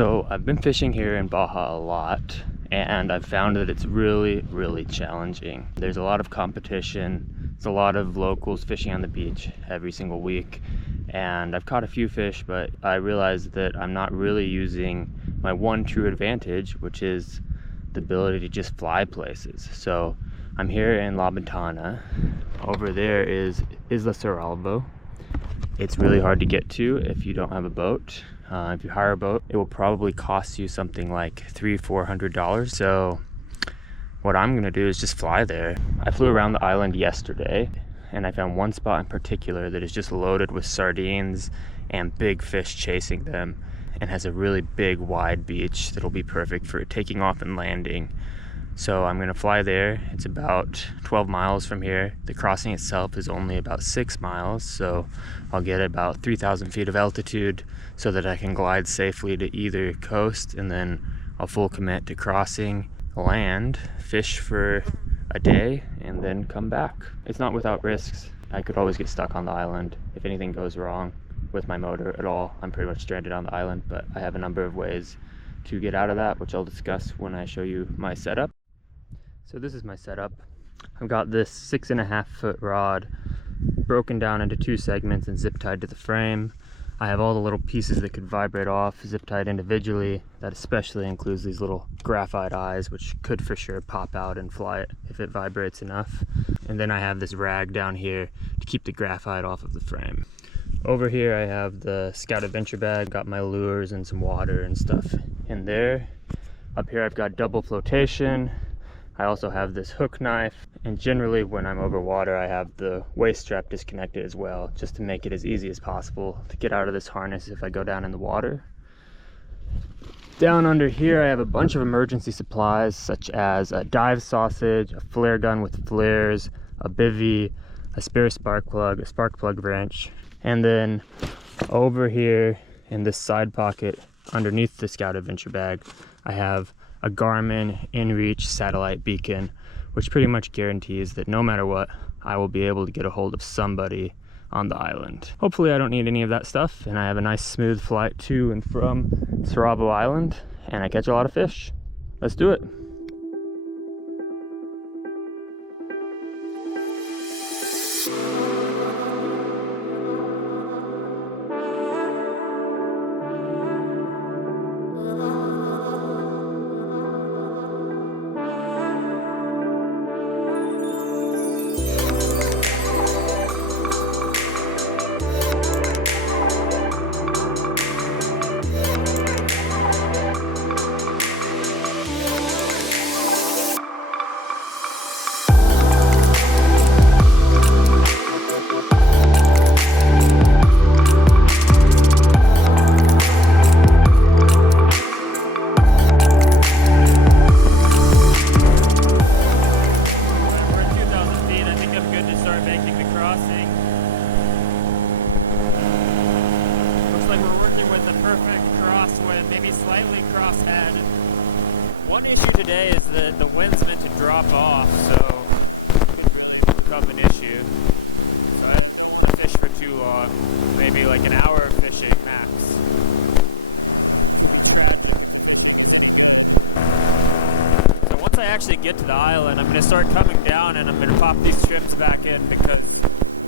So I've been fishing here in Baja a lot, and I've found that it's really challenging. There's a lot of competition. There's a lot of locals fishing on the beach every single week, and I've caught a few fish, but I realized that I'm not really using my one true advantage, which is the ability to just fly places. So I'm here in La Ventana. Over there is Isla Cerralvo. It's really hard to get to if you don't have a boat. If you hire a boat, it will probably cost you something like $300-400. So what I'm gonna do is just fly there. I flew around the island yesterday, and I found one spot in particular that is just loaded with sardines and big fish chasing them, and has a really big wide beach that'll be perfect for taking off and landing. So I'm gonna fly there. It's about 12 miles from here. The crossing itself is only about 6 miles, so I'll get about 3,000 feet of altitude so that I can glide safely to either coast, and then I'll full commit to crossing, land, fish for a day, and then come back. It's not without risks. I could always get stuck on the island if anything goes wrong with my motor at all. I'm pretty much stranded on the island, but I have a number of ways to get out of that, which I'll discuss when I show you my setup. So this is my setup. I've got this 6.5 foot rod broken down into 2 segments and zip tied to the frame. I have all the little pieces that could vibrate off zip tied individually. That especially includes these little graphite eyes, which could for sure pop out and fly it if it vibrates enough. And then I have this rag down here to keep the graphite off of the frame. Over here I have the Scout Adventure bag, got my lures and some water and stuff in there. Up here I've got double flotation. I also have this hook knife, and generally when I'm over water I have the waist strap disconnected as well, just to make it as easy as possible to get out of this harness if I go down in the water. Down under here I have a bunch of emergency supplies, such as a dive sausage, a flare gun with flares, a bivvy, a spare spark plug, a spark plug wrench, and then over here in this side pocket underneath the Scout Adventure bag I have a Garmin InReach satellite beacon, which pretty much guarantees that no matter what, I will be able to get a hold of somebody on the island. Hopefully I don't need any of that stuff, and I have a nice smooth flight to and from Cerralvo Island, and I catch a lot of fish. Let's do it. One issue today is that the wind's meant to drop off, so it could really become an issue. So I didn't fish for too long, maybe like an hour of fishing max. So once I actually get to the island, I'm going to start coming down and I'm going to pop these trips back in, because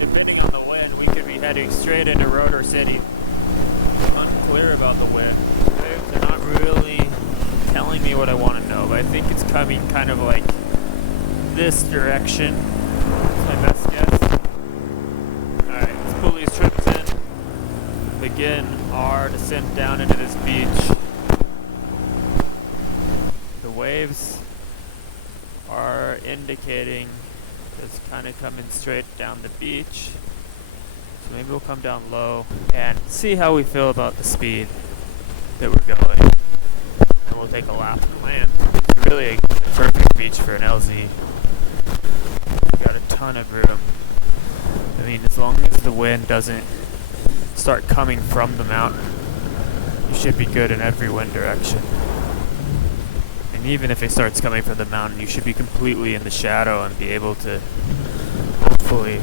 depending on the wind, we could be heading straight into Rotor City. I'm unclear about the wind. They're not really telling me what I want to know, but I think it's coming kind of like this direction. That's my best guess. Alright, let's pull these trips in. Begin our descent down into this beach. The waves are indicating it's kind of coming straight down the beach. So maybe we'll come down low and see how we feel about the speed that we're going. And we'll take a lap and land. It's really a perfect beach for an LZ. Got a ton of room. I mean, as long as the wind doesn't start coming from the mountain, you should be good in every wind direction. And even if it starts coming from the mountain, you should be completely in the shadow and be able to hopefully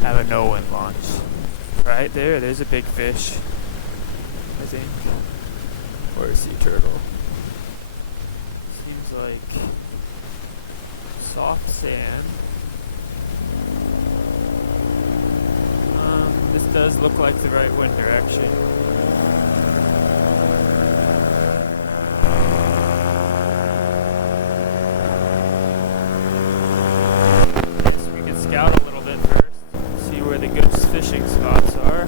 have a no-wind launch. Right there, there's a big fish, I think. or a sea turtle. Seems like soft sand. This does look like the right wind direction. Guess we could scout a little bit first, see where the good fishing spots are.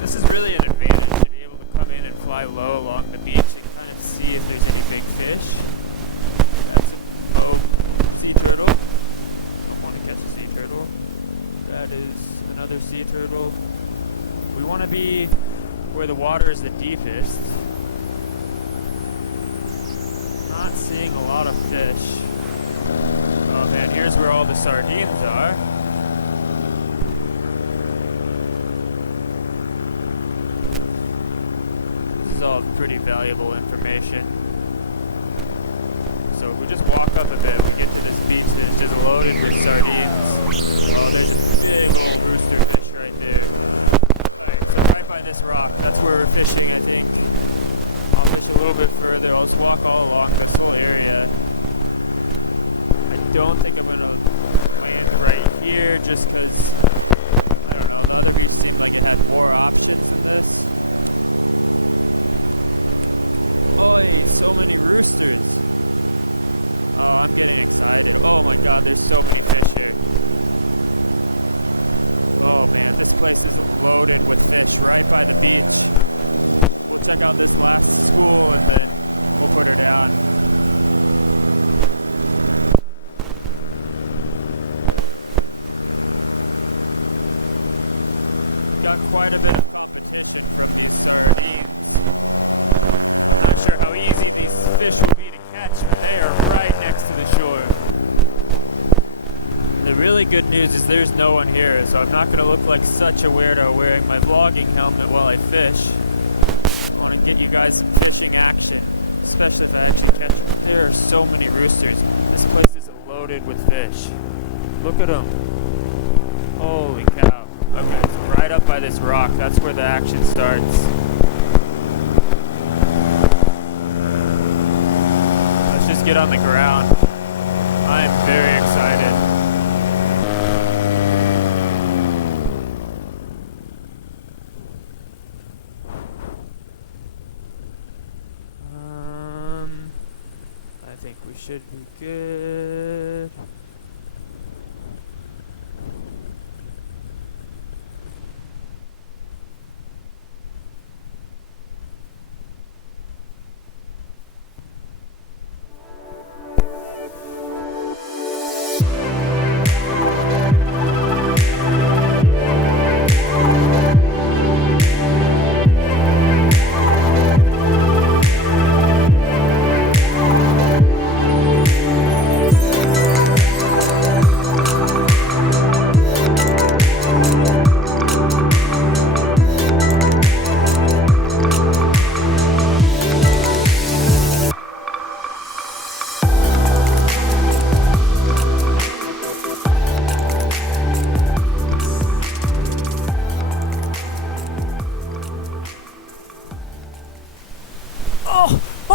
This is really an advantage to be able to come in and fly low along the beach and kind of see if there's any big fish. That's a boat sea turtle. I want to catch a sea turtle. That is another sea turtle. We want to be where the water is the deepest. Not seeing a lot of fish. Oh man, here's where all the sardines are. This is all pretty valuable information. So if we just walk up a bit, we get to this beach that's just loaded with sardines. Oh, there's a big old rooster fish right there. Right, so right by this rock, that's where we're fishing, I think. I'll fish a little bit further. I'll just walk all along this whole area. I don't think I'm going to land right here just because, I don't know, it doesn't seem like it has more options than this. Holy, so many roosters. Oh, I'm getting excited. Oh my god, there's so many fish here. Oh man, this place is loaded with fish right by the beach. Check out this last school and then we'll put her down. Got quite a bit of competition from these sardines. Not sure how easy these fish will be to catch, but they are right next to the shore. The really good news is there's no one here, so I'm not going to look like such a weirdo wearing my vlogging helmet while I fish. I want to get you guys some fishing action, especially if I actually catch them. There are so many roosters. This place is loaded with fish. Look at them. Holy cow. Okay, so right up by this rock, that's where the action starts. Let's just get on the ground. I am very excited. I think we should be good.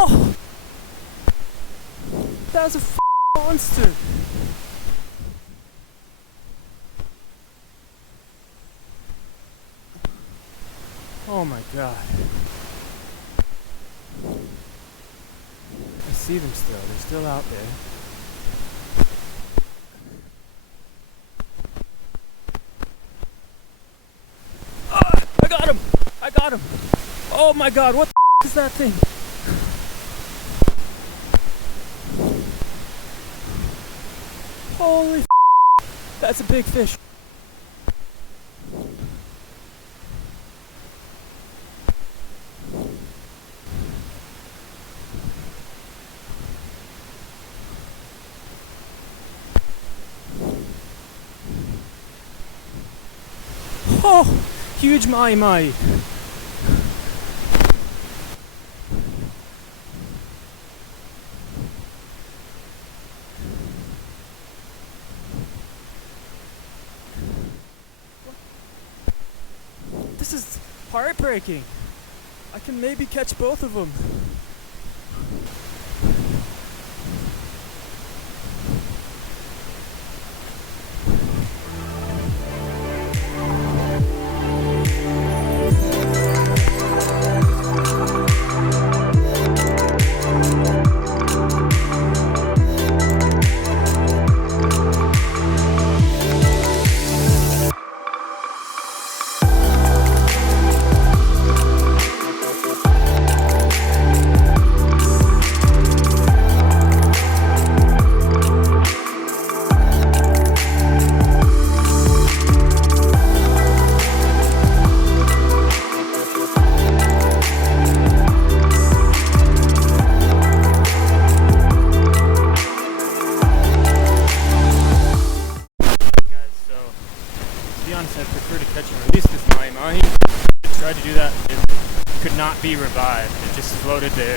Oh! That was a monster! Oh my god. I see them still. They're still out there. Ah! I got him! I got him! Oh my god, what the is that thing? Holy that's a big fish. Oh, huge mahi-mahi. is heartbreaking. I can maybe catch both of them. I prefer to catch and release this mahi-mahi. I tried to do that, it could not be revived. It just floated there,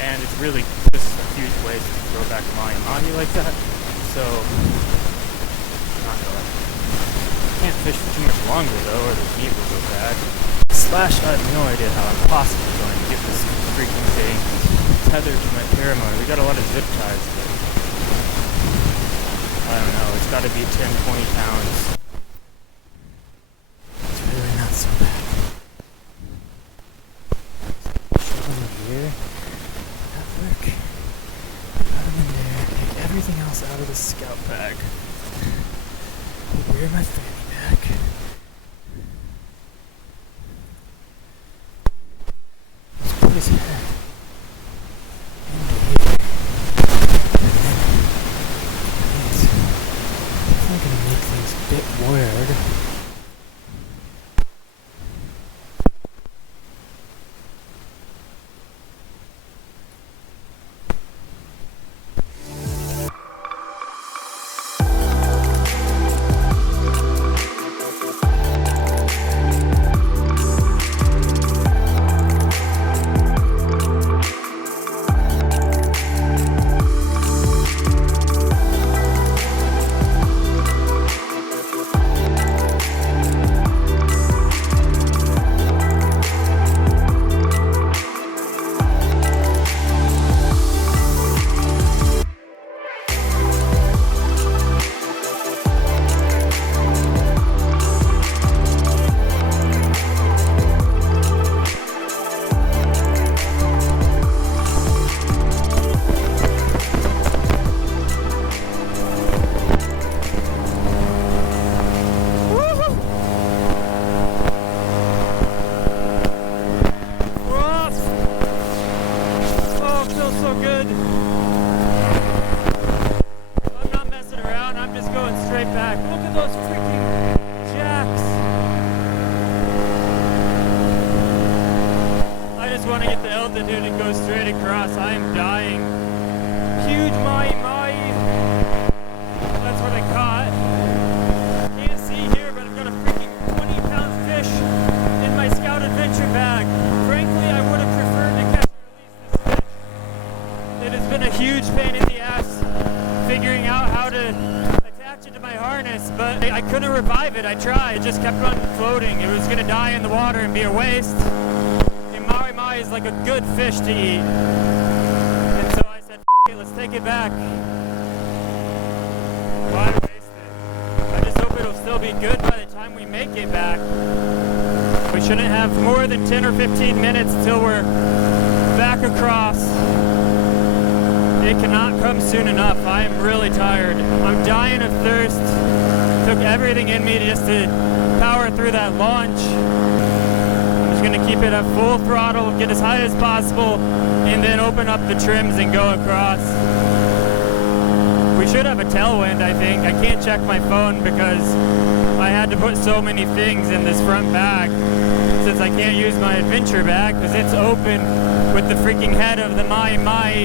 and it's really just a huge waste to throw back a mahi-mahi like that. So, not going. Can't fish for too much longer though, or the meat will go bad. Slash, I have no idea how I'm possibly going to get this freaking thing tethered to my Paramotor. We got a lot of zip ties, but I don't know. It's got to be 10-20 pounds. So bad. Over here. That work. Put them in there. Take everything else out of the scout bag. Wear my fanny pack. Let's put his head into here. And then it's definitely gonna make things a bit weird. Altitude and go straight across. I am dying. Huge mahi-mahi. That's what I caught. Can't see here, but I've got a freaking 20-pound fish in my Scout Adventure bag. Frankly, I would have preferred to catch and release this fish. It has been a huge pain in the ass figuring out how to attach it to my harness, but I couldn't revive it. I tried. It just kept on floating. It was going to die in the water and be a waste. Is like a good fish to eat, and so I said, "F it, let's take it back. Why waste it? I just hope it'll still be good by the time we make it back. We shouldn't have more than 10 or 15 minutes until we're back across. It cannot come soon enough. I am really tired. I'm dying of thirst. Took everything in me just to power through that launch. Going to keep it at full throttle, get as high as possible, and then open up the trims and go across. We should have a tailwind, I think. I can't check my phone because I had to put so many things in this front bag since I can't use my adventure bag because it's open with the freaking head of the mahi-mahi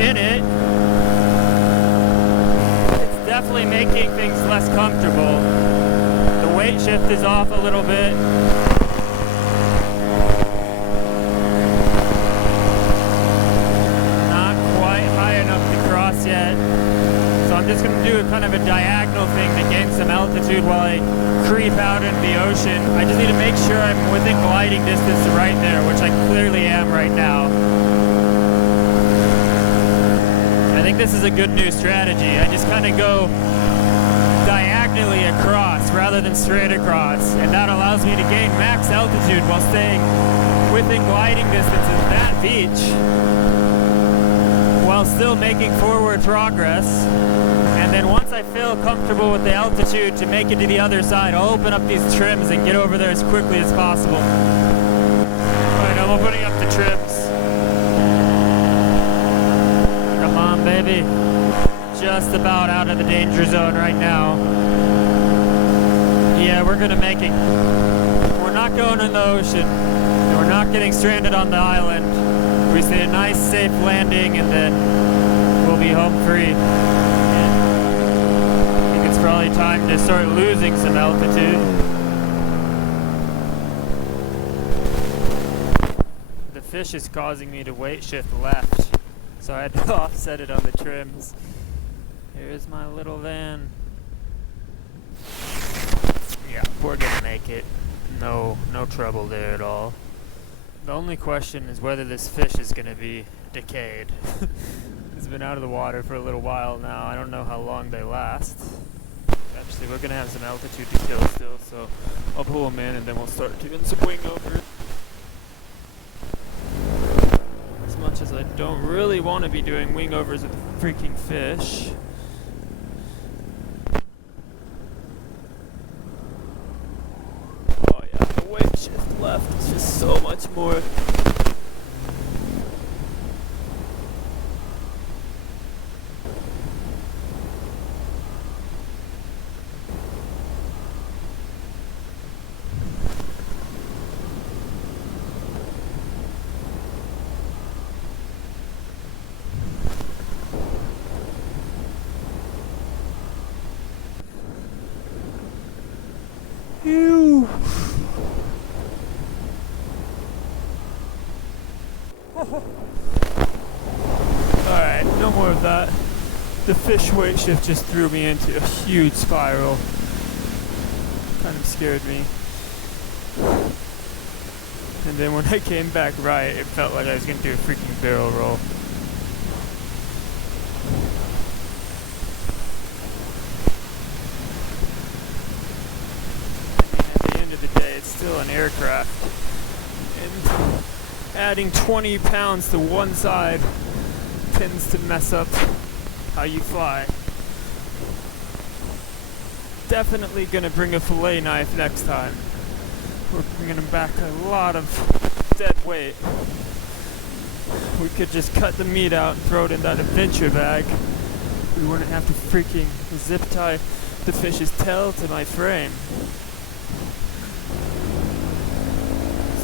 in it. It's definitely making things less comfortable. The weight shift is off a little bit. Yet. So I'm I'm just gonna do a kind of a diagonal thing to gain some altitude while I creep out into the ocean. I just need to make sure I'm within gliding distance right there, which I clearly am right now. I think this is a good new strategy. I just kind of go diagonally across rather than straight across, and that allows me to gain max altitude while staying within gliding distance of that beach while still making forward progress. And then once I feel comfortable with the altitude to make it to the other side, I'll open up these trims and get over there as quickly as possible. Alright, I'm opening up the trims. Come on, baby. Just about out of the danger zone right now. Yeah, we're gonna make it. We're not going in the ocean. We're not getting stranded on the island. We see a nice safe landing and then we'll be home free. I think it's probably time to start losing some altitude. The fish is causing me to weight shift left, so I had to offset it on the trims. Here's my little van. Yeah, we're gonna make it. No trouble there at all. The only question is whether this fish is gonna be decayed. It's been out of the water for a little while now. I don't know how long they last. Actually, we're gonna have some altitude to kill still, so I'll pull them in and then we'll start doing some wing overs. As much as I don't really want to be doing wing overs with freaking fish. Left, it's just so much more. Ew. Alright, no more of that. The fish weight shift just threw me into a huge spiral. Kind of scared me. And then when I came back right, it felt like I was going to do a freaking barrel roll. At the end of the day, it's still an aircraft. And adding 20 pounds to one side tends to mess up how you fly. Definitely gonna bring a fillet knife next time. We're bringing back a lot of dead weight. We could just cut the meat out and throw it in that adventure bag. We wouldn't have to freaking zip tie the fish's tail to my frame.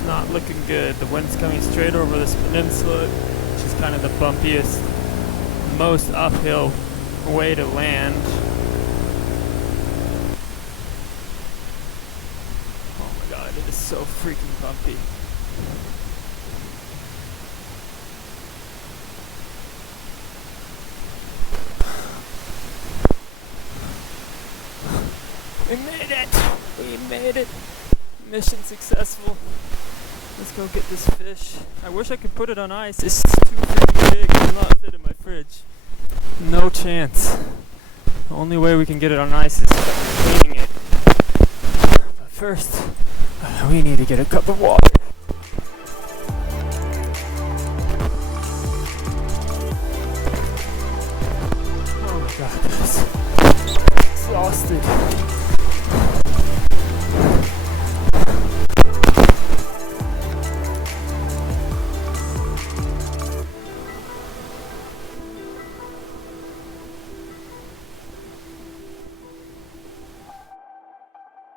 Not looking good. The wind's coming straight over this peninsula, which is kind of the bumpiest, most uphill way to land. Oh my god, it is so freaking bumpy. We made it! We made it! Mission successful. Let's go get this fish. I wish I could put it on ice. It's too freaking big. It will not fit in my fridge. No chance. The only way we can get it on ice is cleaning it. But first, we need to get a cup of water. Oh my god, guys. Exhausted.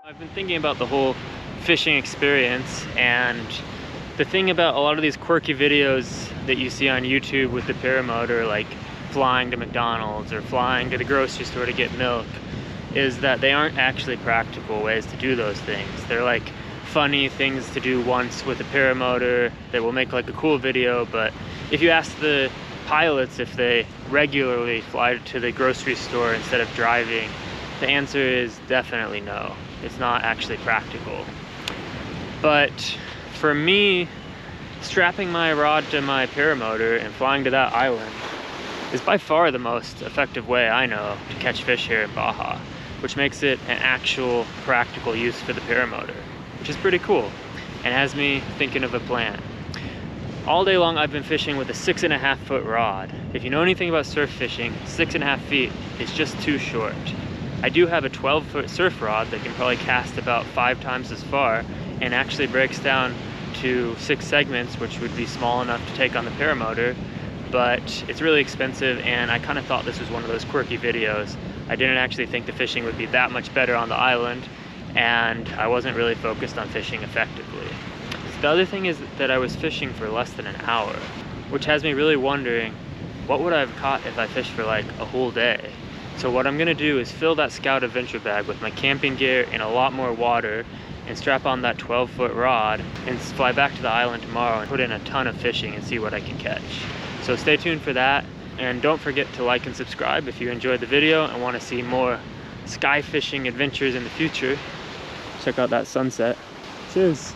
I've been thinking about the whole fishing experience, and the thing about a lot of these quirky videos that you see on YouTube with the Paramotor, like flying to McDonald's or flying to the grocery store to get milk, is that they aren't actually practical ways to do those things. They're like funny things to do once with a Paramotor that will make like a cool video, but if you ask the pilots if they regularly fly to the grocery store instead of driving? The answer is definitely no. It's not actually practical. But for me, strapping my rod to my paramotor and flying to that island is by far the most effective way I know to catch fish here in Baja, which makes it an actual practical use for the paramotor, which is pretty cool and has me thinking of a plan. All day long I've been fishing with a 6.5 foot rod. If you know anything about surf fishing, 6.5 feet is just too short. I do have a 12 foot surf rod that can probably cast about 5 times as far and actually breaks down to 6 segments, which would be small enough to take on the paramotor, but it's really expensive and I kind of thought this was one of those quirky videos. I didn't actually think the fishing would be that much better on the island, and I wasn't really focused on fishing effectively. The other thing is that I was fishing for less than an hour, which has me really wondering, what would I have caught if I fished for like a whole day? So what I'm gonna do is fill that Scout Adventure bag with my camping gear and a lot more water and strap on that 12 foot rod and fly back to the island tomorrow and put in a ton of fishing and see what I can catch. So stay tuned for that, and don't forget to like and subscribe if you enjoyed the video and want to see more sky fishing adventures in the future. Check out that sunset. Cheers.